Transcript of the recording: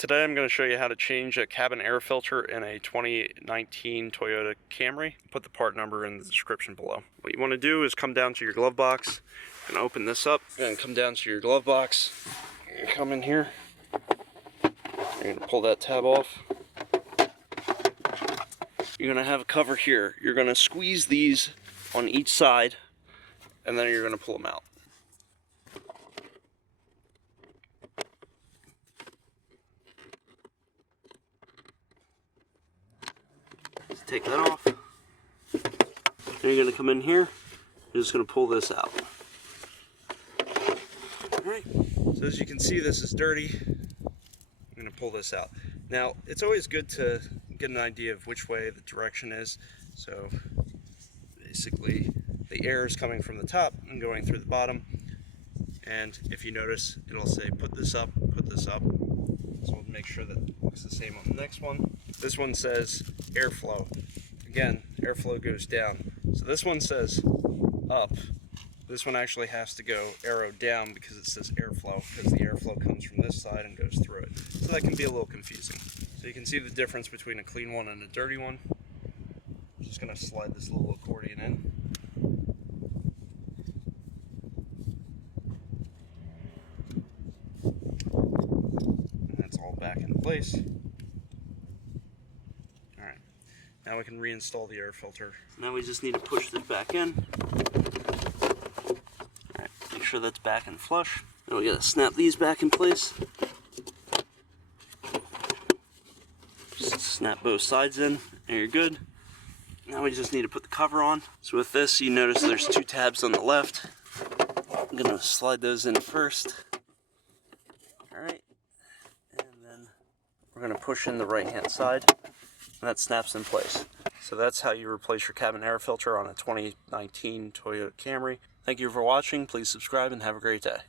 Today I'm going to show you how to change a cabin air filter in a 2019 Toyota Camry. Put the part number in the description below. What you want to do is come down to your glove box and open this up, and come down to your glove box and come in here. You're going to pull that tab off. You're going to have a cover here. You're going to squeeze these on each side, and then you're going to pull them out. Take that off. Then you're going to come in here. You're just going to pull this out. Alright, so as you can see, this is dirty. I'm going to pull this out. Now, it's always good to get an idea of which way the direction is. So basically, the air is coming from the top and going through the bottom. And if you notice, it'll say put this up, put this up. So we'll make sure that it looks the same on the next one. This one says airflow. Again, airflow goes down. So this one says up. This one actually has to go arrow down because it says airflow, because the airflow comes from this side and goes through it. So that can be a little confusing. So you can see the difference between a clean one and a dirty one. I'm just going to slide this little accordion in. And that's all back in place. Alright, now we can reinstall the air filter. Now we just need to push this back in. Alright, make sure that's back and flush. Now we gotta snap these back in place. Just snap both sides in, and you're good. Now we just need to put the cover on. So with this, you notice there's two tabs on the left. I'm gonna slide those in first. Alright, and then we're gonna push in the right-hand side, and that snaps in place. So that's how you replace your cabin air filter on a 2019 Toyota Camry. Thank you for watching. Please subscribe and have a great day.